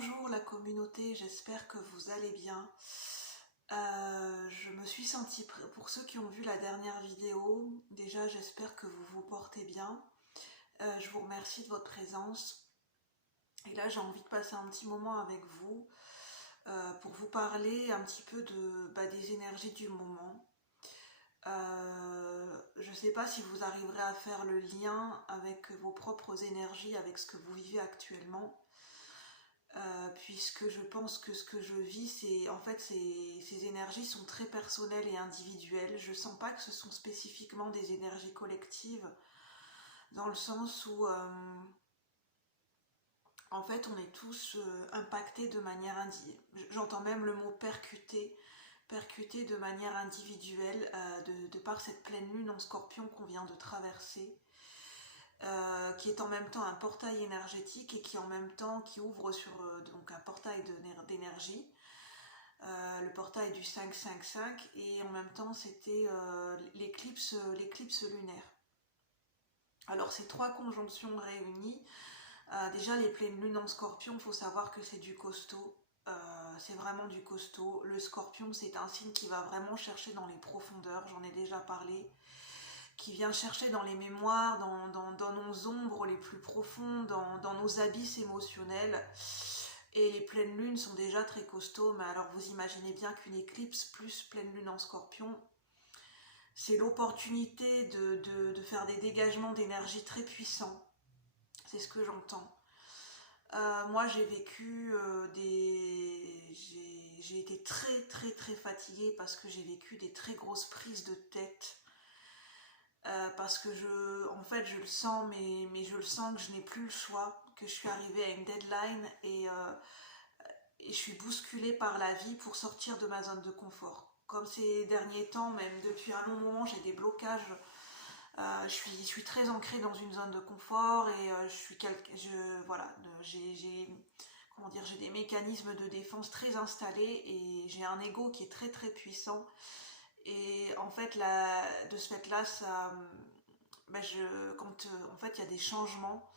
Bonjour la communauté, j'espère que vous allez bien. Je me suis sentie, pour ceux qui ont vu la dernière vidéo, déjà j'espère que vous vous portez bien. Je vous remercie de votre présence. Et là j'ai envie de passer un petit moment avec vous pour vous parler un petit peu des énergies du moment. Je ne sais pas si vous arriverez à faire le lien avec vos propres énergies, avec ce que vous vivez actuellement. Puisque je pense que ce que je vis, ces énergies sont très personnelles et individuelles. Je sens pas que ce sont spécifiquement des énergies collectives, dans le sens où en fait on est tous impactés de manière individuelle. J'entends même le mot percuté de manière individuelle de par cette pleine lune en Scorpion qu'on vient de traverser. Qui est en même temps un portail énergétique et qui en même temps qui ouvre sur donc un portail d'énergie, le portail du 555, et en même temps c'était l'éclipse lunaire. Alors ces trois conjonctions réunies, déjà les pleines lunes en Scorpion, il faut savoir que c'est du costaud, c'est vraiment du costaud. Le Scorpion, c'est un signe qui va vraiment chercher dans les profondeurs, j'en ai déjà parlé, qui vient chercher dans les mémoires, dans nos ombres les plus profondes, dans nos abysses émotionnels. Et les pleines lunes sont déjà très costauds, mais alors vous imaginez bien qu'une éclipse plus pleine lune en Scorpion, c'est l'opportunité de faire des dégagements d'énergie très puissants. C'est ce que j'entends. Moi j'ai vécu j'ai été très très très fatiguée parce que j'ai vécu des très grosses prises de tête. Parce que je le sens, mais je le sens que je n'ai plus le choix, que je suis arrivée à une deadline et je suis bousculée par la vie pour sortir de ma zone de confort. Comme ces derniers temps, même depuis un long moment, j'ai des blocages. Je suis très ancrée dans une zone de confort et j'ai des mécanismes de défense très installés et j'ai un ego qui est très très puissant. Et en fait, de ce fait-là, en fait, il y a des changements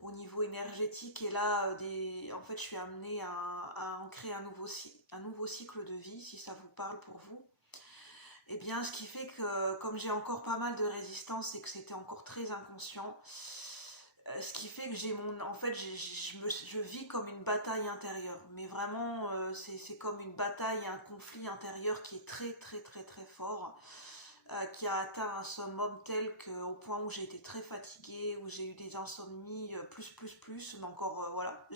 au niveau énergétique et là, en fait, je suis amenée à ancrer un nouveau cycle de vie, si ça vous parle pour vous. Et bien, ce qui fait que, comme j'ai encore pas mal de résistance et que c'était encore très inconscient, ce qui fait que je vis comme une bataille intérieure. Mais vraiment, c'est comme une bataille, un conflit intérieur qui est très très très très fort, qui a atteint un summum tel qu'au point où j'ai été très fatiguée, où j'ai eu des insomnies plus, mais encore là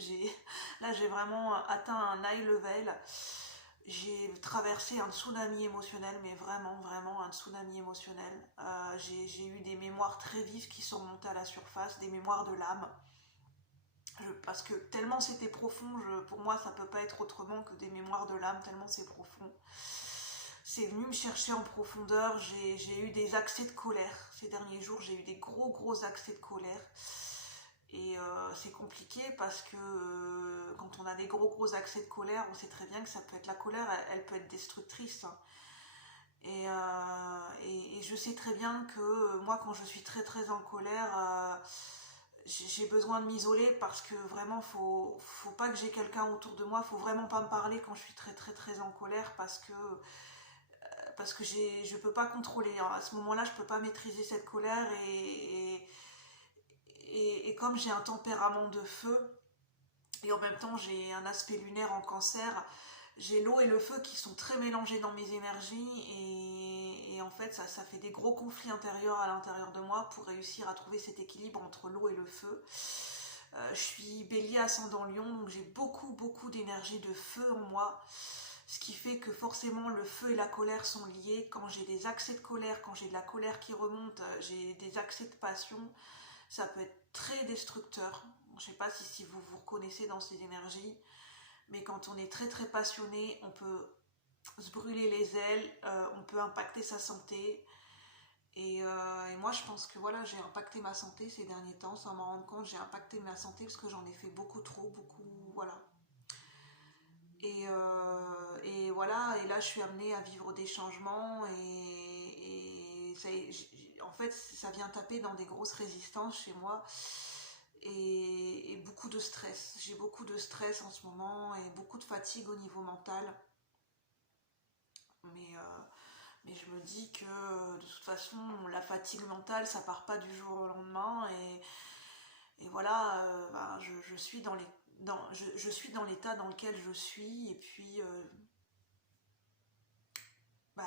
j'ai vraiment atteint un high level. J'ai traversé un tsunami émotionnel, mais vraiment, vraiment un tsunami émotionnel. J'ai eu des mémoires très vives qui sont montées à la surface, des mémoires de l'âme. Parce que tellement c'était profond, pour moi ça peut pas être autrement que des mémoires de l'âme, tellement c'est profond. C'est venu me chercher en profondeur, j'ai eu des accès de colère. Ces derniers jours, j'ai eu des gros accès de colère. Et c'est compliqué parce que quand on a des gros accès de colère, on sait très bien que ça peut être la colère, elle peut être destructrice. Et je sais très bien que moi, quand je suis très très en colère, j'ai besoin de m'isoler parce que vraiment, faut pas que j'ai quelqu'un autour de moi, faut vraiment pas me parler quand je suis très très très en colère parce que je peux pas contrôler. À ce moment-là, je peux pas maîtriser cette colère et comme j'ai un tempérament de feu, et en même temps j'ai un aspect lunaire en Cancer, j'ai l'eau et le feu qui sont très mélangés dans mes énergies et en fait ça fait des gros conflits intérieurs à l'intérieur de moi pour réussir à trouver cet équilibre entre l'eau et le feu. Je suis bélier ascendant lion, donc j'ai beaucoup d'énergie de feu en moi, ce qui fait que forcément le feu et la colère sont liés. Quand j'ai des accès de colère, quand j'ai de la colère qui remonte, j'ai des accès de passion, ça peut être très destructeur. Je ne sais pas si vous vous reconnaissez dans ces énergies, mais quand on est très très passionné, on peut se brûler les ailes, on peut impacter sa santé. Et moi je pense que voilà, j'ai impacté ma santé ces derniers temps, sans m'en rendre compte, j'ai impacté ma santé parce que j'en ai fait beaucoup trop, voilà. Et voilà, et là je suis amenée à vivre des changements en fait ça vient taper dans des grosses résistances chez moi. et beaucoup de stress. J'ai beaucoup de stress en ce moment et beaucoup de fatigue au niveau mental. Mais je me dis que de toute façon, la fatigue mentale, ça part pas du jour au lendemain. Et voilà, ben, je suis je suis dans l'état dans lequel je suis. Et puis, bah,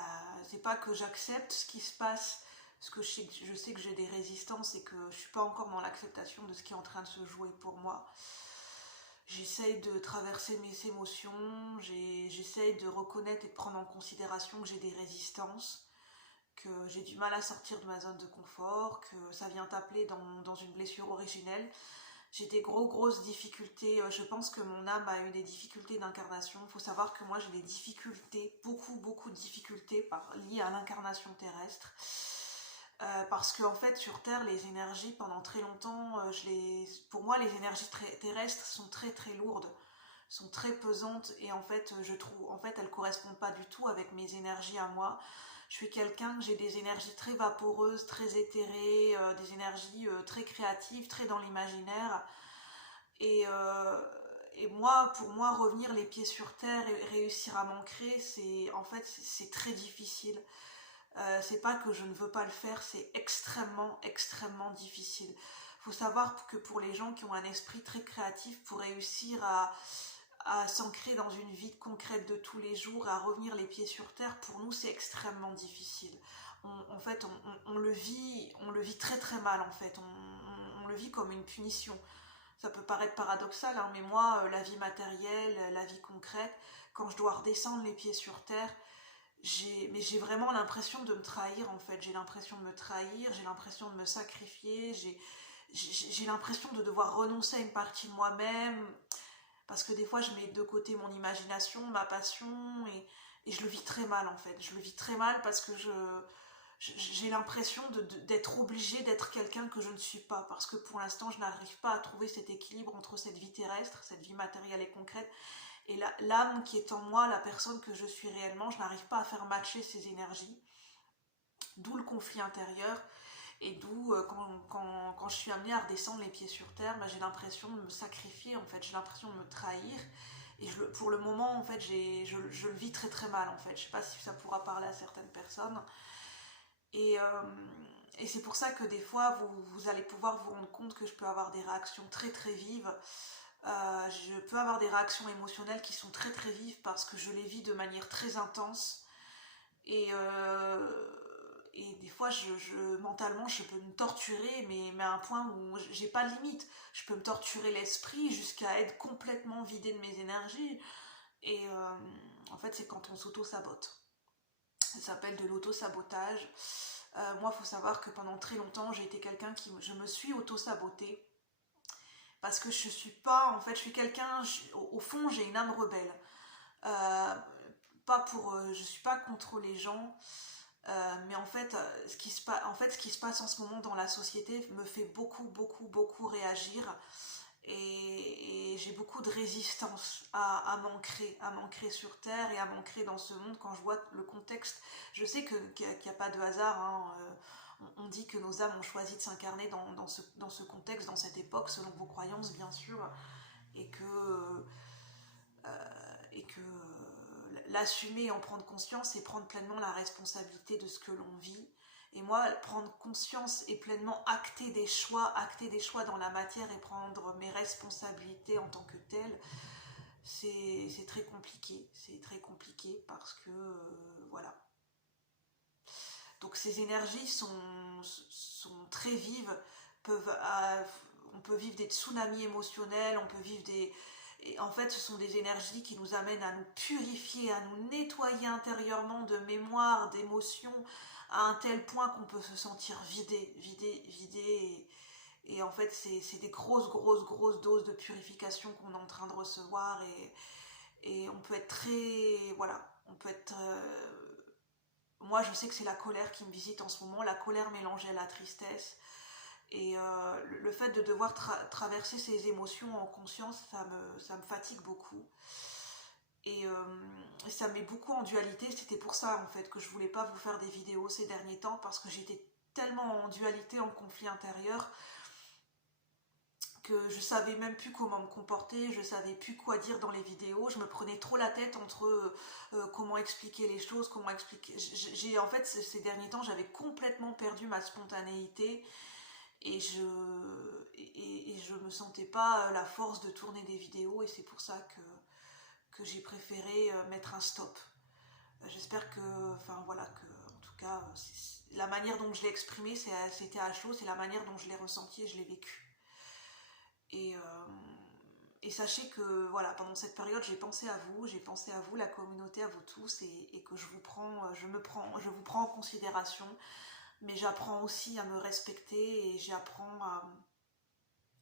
c'est pas que j'accepte ce qui se passe, parce que je sais que j'ai des résistances et que je suis pas encore dans l'acceptation de ce qui est en train de se jouer pour moi. J'essaye de traverser mes émotions, j'essaye de reconnaître et de prendre en considération que j'ai des résistances, que j'ai du mal à sortir de ma zone de confort, que ça vient t'appeler dans une blessure originelle. J'ai des grosses difficultés, je pense que mon âme a eu des difficultés d'incarnation. Il faut savoir que moi j'ai des difficultés, beaucoup de difficultés liées à l'incarnation terrestre. Parce qu'en fait sur Terre les énergies pendant très longtemps, pour moi les énergies terrestres sont très lourdes, sont très pesantes et en fait je trouve elles correspondent pas du tout avec mes énergies à moi. Je suis quelqu'un, j'ai des énergies très vaporeuses, très éthérées, des énergies très créatives, très dans l'imaginaire. Et, pour moi, revenir les pieds sur terre et réussir à m'ancrer, c'est très difficile. C'est pas que je ne veux pas le faire, c'est extrêmement difficile. Il faut savoir que pour les gens qui ont un esprit très créatif, pour réussir à s'ancrer dans une vie concrète de tous les jours, à revenir les pieds sur terre, pour nous c'est extrêmement difficile. On le vit très mal en fait, on le vit comme une punition. Ça peut paraître paradoxal, hein, mais moi, la vie matérielle, la vie concrète, quand je dois redescendre les pieds sur terre, j'ai vraiment l'impression de me trahir en fait, j'ai l'impression de me trahir, j'ai l'impression de me sacrifier, j'ai l'impression de devoir renoncer à une partie de moi-même, parce que des fois je mets de côté mon imagination, ma passion, et je le vis très mal en fait. Je le vis très mal parce que j'ai l'impression d'être obligée d'être quelqu'un que je ne suis pas, parce que pour l'instant je n'arrive pas à trouver cet équilibre entre cette vie terrestre, cette vie matérielle et concrète, et l'âme qui est en moi, la personne que je suis réellement. Je n'arrive pas à faire matcher ces énergies, d'où le conflit intérieur. Et d'où, quand je suis amenée à redescendre les pieds sur terre, bah, j'ai l'impression de me sacrifier, en fait, j'ai l'impression de me trahir. Et pour le moment, en fait, je le vis très mal, en fait. Je sais pas si ça pourra parler à certaines personnes. Et, euh, et c'est pour ça que des fois, vous allez pouvoir vous rendre compte que je peux avoir des réactions très vives. Je peux avoir des réactions émotionnelles qui sont très vives parce que je les vis de manière très intense. Et, et des fois, mentalement, je peux me torturer, mais à un point où j'ai pas de limite. Je peux me torturer l'esprit jusqu'à être complètement vidée de mes énergies. Et en fait, c'est quand on s'auto-sabote. Ça s'appelle de l'auto-sabotage. Moi, il faut savoir que pendant très longtemps, j'ai été quelqu'un je me suis auto-sabotée. Parce que je suis pas, en fait, je suis quelqu'un, au fond, j'ai une âme rebelle. Euh, je suis pas contre les gens. Mais en fait, ce qui se passe en ce moment dans la société me fait beaucoup réagir. Et j'ai beaucoup de résistance à m'ancrer sur Terre et à m'ancrer dans ce monde quand je vois le contexte. Je sais qu'il n'y a pas de hasard, hein. On dit que nos âmes ont choisi de s'incarner dans ce contexte, dans cette époque, selon vos croyances, bien sûr, et que l'assumer, en prendre conscience et prendre pleinement la responsabilité de ce que l'on vit. Et moi, prendre conscience et pleinement acter des choix dans la matière et prendre mes responsabilités en tant que telle, c'est très compliqué. C'est très compliqué parce que, voilà. Donc ces énergies sont très vives, on peut vivre des tsunamis émotionnels, on peut vivre des... Et en fait, ce sont des énergies qui nous amènent à nous purifier, à nous nettoyer intérieurement de mémoire, d'émotions, à un tel point qu'on peut se sentir vidé. Et en fait, c'est des grosses doses de purification qu'on est en train de recevoir. Et on peut être très... Voilà, on peut être... moi, je sais que c'est la colère qui me visite en ce moment, la colère mélangée à la tristesse. Et le fait de devoir traverser ces émotions en conscience, ça me fatigue beaucoup. Et ça me met beaucoup en dualité. C'était pour ça, en fait, que je voulais pas vous faire des vidéos ces derniers temps, parce que j'étais tellement en dualité, en conflit intérieur, que je savais même plus comment me comporter, je savais plus quoi dire dans les vidéos, je me prenais trop la tête entre comment expliquer les choses, comment expliquer... En fait, ces derniers temps, j'avais complètement perdu ma spontanéité et je me sentais pas la force de tourner des vidéos et c'est pour ça que j'ai préféré mettre un stop. J'espère que, enfin voilà, que en tout cas, la manière dont je l'ai exprimé, c'était à chaud, c'est la manière dont je l'ai ressenti et je l'ai vécu. Et, sachez que voilà, pendant cette période, j'ai pensé à vous, la communauté, à vous tous, et que je vous prends en considération, mais j'apprends aussi à me respecter et j'apprends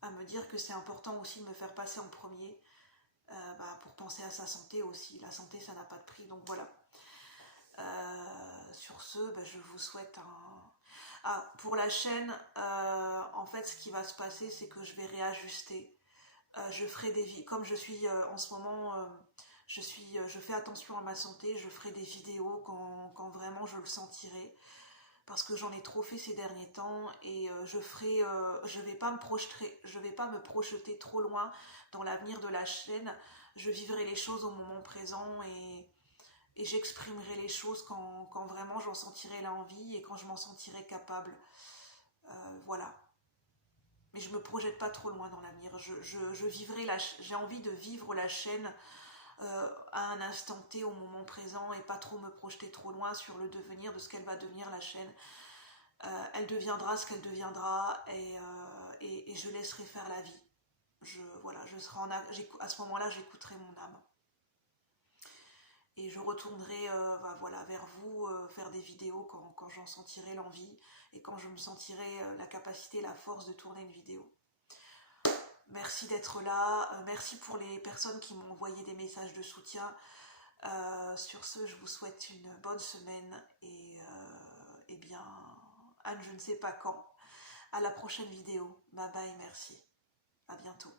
à me dire que c'est important aussi de me faire passer en premier pour penser à sa santé aussi. La santé, ça n'a pas de prix, donc voilà. Sur ce, je vous souhaite un... Ah, pour la chaîne, en fait, ce qui va se passer, c'est que je vais réajuster. Je ferai des... Comme je suis en ce moment, je fais attention à ma santé, je ferai des vidéos quand vraiment je le sentirai. Parce que j'en ai trop fait ces derniers temps et je vais pas me projeter trop loin dans l'avenir de la chaîne. Je vivrai les choses au moment présent et j'exprimerai les choses quand vraiment j'en sentirai l'envie et quand je m'en sentirai capable. Voilà. Mais je me projette pas trop loin dans l'avenir. J'ai envie de vivre la chaîne à un instant T au moment présent et pas trop me projeter trop loin sur le devenir de ce qu'elle va devenir la chaîne. Elle deviendra ce qu'elle deviendra et je laisserai faire la vie. À ce moment-là, j'écouterai mon âme. Et je retournerai vers vous faire des vidéos quand j'en sentirai l'envie et quand je me sentirai la capacité, la force de tourner une vidéo. Merci d'être là, merci pour les personnes qui m'ont envoyé des messages de soutien. Sur ce, je vous souhaite une bonne semaine et bien, je ne sais pas quand. À la prochaine vidéo. Bye bye, merci. À bientôt.